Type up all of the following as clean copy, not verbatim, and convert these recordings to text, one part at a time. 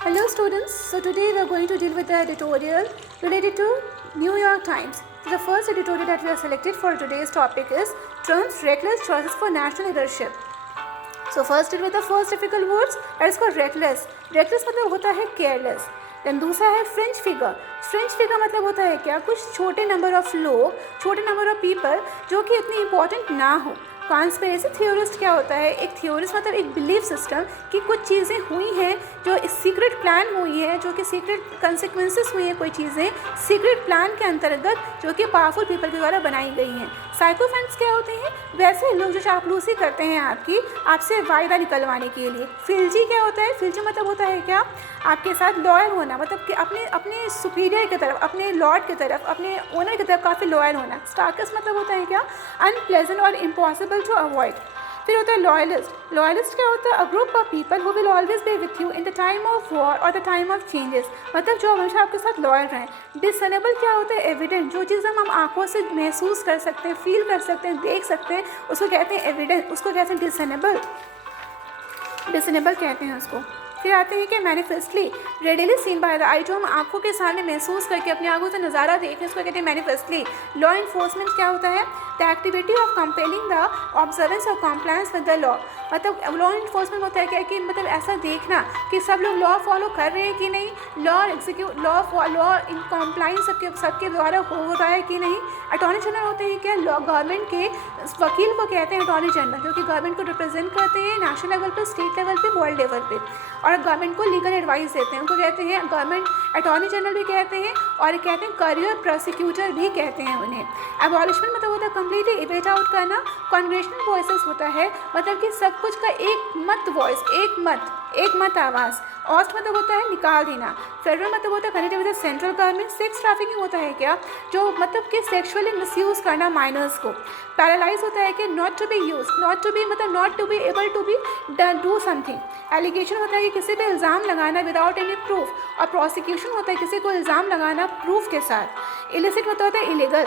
Hello students, so today we are going to deal with the editorial related to New York Times. So the first editorial that we have selected for today's topic is Trump's reckless choices for national leadership. So first deal with the first difficult words, that is called reckless. Reckless मतलब होता है careless. Then दूसरा है French figure. French figure मतलब होता है क्या, कुछ छोटे नंबर ऑफ लोग, छोटे नंबर ऑफ पीपल जो कि इतनी इंपॉर्टेंट ना हो. कॉन्स्पिरेसी थियोरिस्ट क्या होता है, एक थियोरिस्ट मतलब एक बिलीफ सिस्टम कि कुछ चीज़ें हुई हैं जो सीक्रेट प्लान हुई है, जो कि सीक्रेट कंसिक्वेंसेस हुई हैं, कोई चीज़ें सीक्रेट प्लान के अंतर्गत जो कि पावरफुल पीपल के द्वारा बनाई गई हैं. साइकोफेंट्स क्या होते हैं, वैसे लोग जो चापलूसी करते हैं आपसे वायदा निकलवाने के लिए. फिल्जी क्या होता है, फिल्जी मतलब होता है क्या, आपके साथ लॉयल होना, मतलब कि अपने सुपीरियर की तरफ, अपने लॉर्ड की तरफ, अपने ओनर की तरफ काफ़ी लॉयल होना. स्टार्कस मतलब होता है क्या, अनप्लेजेंट और इम्पॉसिबल टू अवॉइड. फिर होता है लॉयलिस्ट. लॉयलिस्ट क्या होता है, a group of people who will always be with you in the time of war और द टाइम ऑफ चेंजेस, मतलब जो हमेशा आपके साथ लॉयल रहें. डिसनेबल क्या होता है, एविडेंट, जो चीज़ हम आंखों से महसूस कर सकते हैं, फील कर सकते हैं, देख सकते हैं, उसको कहते हैं एविडेंट, उसको कहते हैं डिसनेबल. डिसनेबल कहते हैं उसको. फिर आते हैं कि manifestly, readily seen by the eye, जो हम आंखों के सामने महसूस करके अपनी आंखों से नज़ारा देखें, उसको कहते हैं मैनिफेस्टली. लॉ इन्फोर्समेंट क्या होता है, the activity of compelling the observance और कॉम्प्लायंस विद द लॉ, मतलब लॉ इन्फोर्समेंट होता है क्या कि मतलब ऐसा देखना कि सब लोग लॉ फॉलो कर रहे हैं कि नहीं, लॉ इन कॉम्प्लाइंस सबके द्वारा हो रहा है कि नहीं. अटॉर्नी जनरल होते हैं क्या, लॉ गवर्नमेंट के वकील को कहते हैं अटॉर्नी जनरल, जो कि गवर्नमेंट को रिप्रेजेंट करते हैं नेशनल लेवल पे, स्टेट लेवल पे, वर्ल्ड लेवल पे, और गवर्नमेंट को लीगल एडवाइस देते हैं, उनको कहते हैं गवर्नमेंट अटॉर्नी जनरल भी कहते हैं, और कहते हैं करियर प्रोसिक्यूटर भी कहते हैं उन्हें. एबॉलिशमेंट मतलब होता है कम्प्लीटली इवेट आउट करना. कॉन्ग्रेशनल वॉइसेस होता है मतलब कि सब कुछ का एक मत वॉइस, एक मत आवाज़. ऑस्ट मतलब होता है निकाल देना. फेडरल मतलब होता है connected with central government. Sex trafficking होता है क्या, जो मतलब कि सेक्सुअली मिसयूज़ करना माइनर्स को. पैरालाइज होता है कि not to be use, not to be मतलब not to be able to be do something. Allegation होता है कि किसी पे इल्ज़ाम लगाना विदाउट एनी प्रूफ, और प्रोसिक्यूशन होता है किसी को इल्ज़ाम लगाना प्रूफ के साथ. इलिसिट मतलब होता है इलीगल.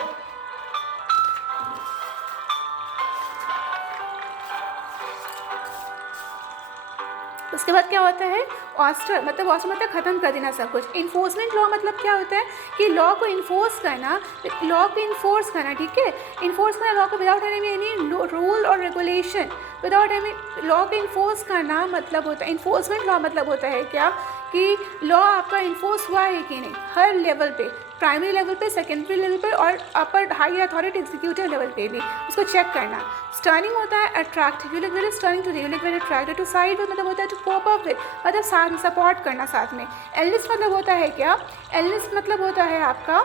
उसके बाद क्या होता है, ऑस्टर मतलब ख़त्म कर देना सब कुछ. इन्फोर्समेंट लॉ मतलब क्या होता है कि लॉ को इन्फोर्स करना, ठीक है, इन्फोर्स करना लॉ को विदाउट एनी रूल और रेगुलेशन, विदाउट एनी लॉ को इन्फोर्स करना मतलब होता है. इन्फोर्समेंट लॉ मतलब होता है क्या कि लॉ आपका इन्फोर्स हुआ है कि नहीं, हर लेवल पे, प्राइमरी लेवल पे, सेकेंडरी लेवल पे, और upper high authority executive level पे भी उसको चेक करना. स्टर्निंग होता है attractive, you look very stunning too, you look very attractive too. Side मतलब होता है टू कोप अप विद, मतलब साथ में सपोर्ट करना साथ में. एलिस्ट मतलब होता है क्या, एलिस्ट मतलब होता है आपका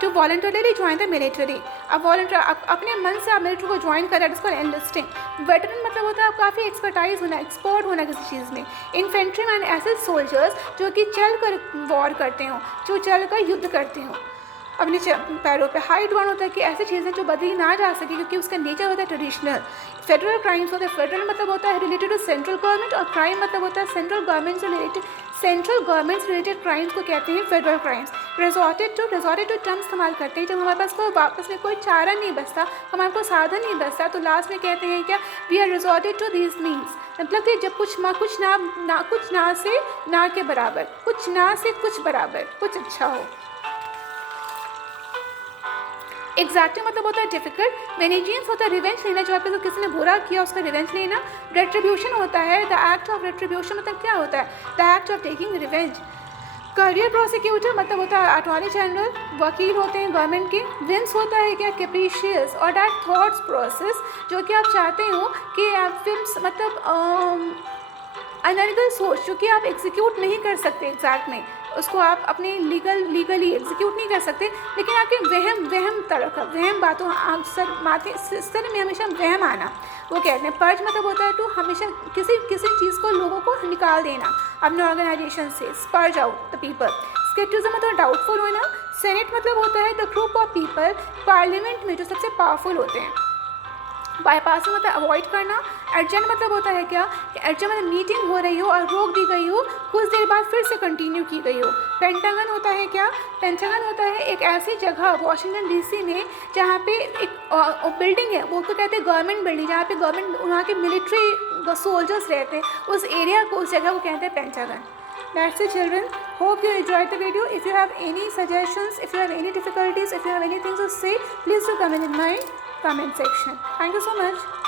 to voluntarily join the military. अब वॉलंटियर अपने मन से आप मिलिट्री को ज्वाइन करें, इसको एनलिस्टिंग. वेटरन मतलब होता है आप काफ़ी एक्सपर्टाइज होना, एक्सपर्ट होना किसी चीज़ में. इन्फेंट्री मैन ऐसे सोल्जर्स जो कि चल कर वॉर करते हों, जो चल कर युद्ध करते हों अपने पैरों पे. हाइड वन होता है कि ऐसी चीज़ें जो बदली ना जा सके क्योंकि उसका नेचर होता है ट्रेडिशनल. फेडरल क्राइम्स होते हैं, फेडरल मतलब होता है रिलेटेड टू सेंट्रल गवर्नमेंट, और क्राइम मतलब होता है सेंट्रल गवर्नमेंट से रिलेटेड क्राइम्स को कहते हैं federal crimes. Resorted to term इस्तेमाल करते हैं जब हमारे पास कोई वापस में कोई चारा नहीं बचता, हमारे को साधन नहीं बचता, तो लास्ट में कहते हैं क्या, we are resorted to these means, मतलब कि जब कुछ ना से ना के बराबर, कुछ ना से कुछ बराबर, कुछ अच्छा हो. एग्जैक्टिंग मतलब होता है डिफिकल्ट. वेनेजियंस होता है रिवेंज लेना, जो आपके साथ किसी ने बुरा किया उसका रिवेंज लेना. रेट्रीब्यूशन होता है द एक्ट ऑफ रेट्रीब्यूशन, मतलब क्या होता है, the act of taking revenge. Career prosecutor मतलब होता है अटॉर्नी जनरल, वकील होते हैं गवर्नमेंट के. विंस होता है क्या, कैप्रिशियस और दैट थॉट्स प्रोसेस, जो कि आप चाहते हो कि आप फिल्म मतलब अनर्गल सोच जो कि आप एग्जीक्यूट नहीं कर सकते एग्जैक्ट में, उसको आप अपने लीगली एग्जीक्यूट नहीं कर सकते, लेकिन आपके वहम तरह का वहम बातों सर में हमेशा वहम आना, वो कहते हैं. पर्ज मतलब होता है टू हमेशा किसी चीज़ को, लोगों को निकाल देना अपने ऑर्गेनाइजेशन से, splurge out the people. Scepticism मतलब डाउटफुल होना. सेनेट मतलब होता है the group of people parliament में जो सबसे पावरफुल होते हैं. बाईपासिंग मतलब अवॉइड करना. एडजन मतलब होता है क्या कि एडजन मतलब मीटिंग हो रही हो और रोक दी गई हो, कुछ देर बाद फिर से कंटिन्यू की गई हो. पेंटागन होता है क्या, पेंटागन होता है एक ऐसी जगह वॉशिंगटन डीसी में जहाँ पे एक बिल्डिंग है, वो को कहते हैं गवर्नमेंट बिल्डिंग, जहाँ पे गवर्नमेंट वहाँ के मिलिट्री सोल्जर्स रहते हैं उस एरिया को, उस जगह को कहते हैं pentagon. That's it, children. Hope you enjoyed the video. If you have any suggestions, if you have any difficulties, if you have anything to say, please do comment in my comment section. Thank you so much.